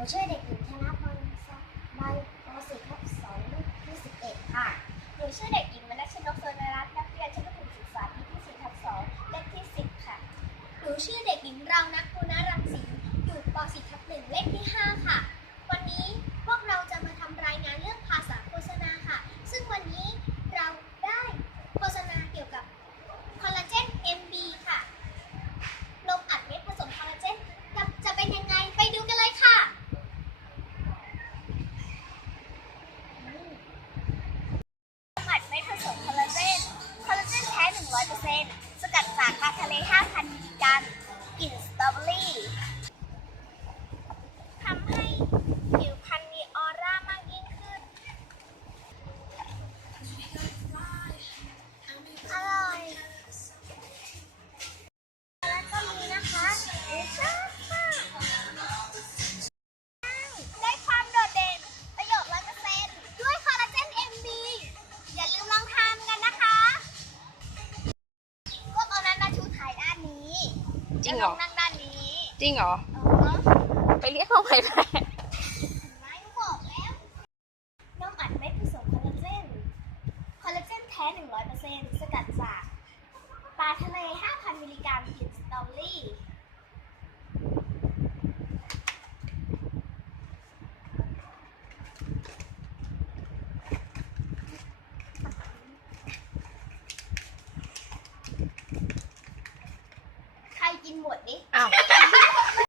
นูชื่อเด็กหญิงธนพรบายปอสิทับสองรุ่นที่สิบเอ็ดค่ะ หนูชื่อเด็กหญิงมณัชนกโซนรัตน์นักเรียนชั้นประถมศึกษาปีที่สี่ทับสองเลขที่สิบค่ะ หนูชื่อเด็กหญิงเรานักกุณรังสีอยู่ปสี่ทับหนึ่งเลขที่ 5,000ลิกรัม ริงเหรอจริงเหรอไปเรียกเขาใหแม่ไม้ก็บอกแไม่ผสมคอลลาเจน คอลลาเจนแท้หนึ่งร้อยเปอร์เซ็นต์ หมดดิอ้าว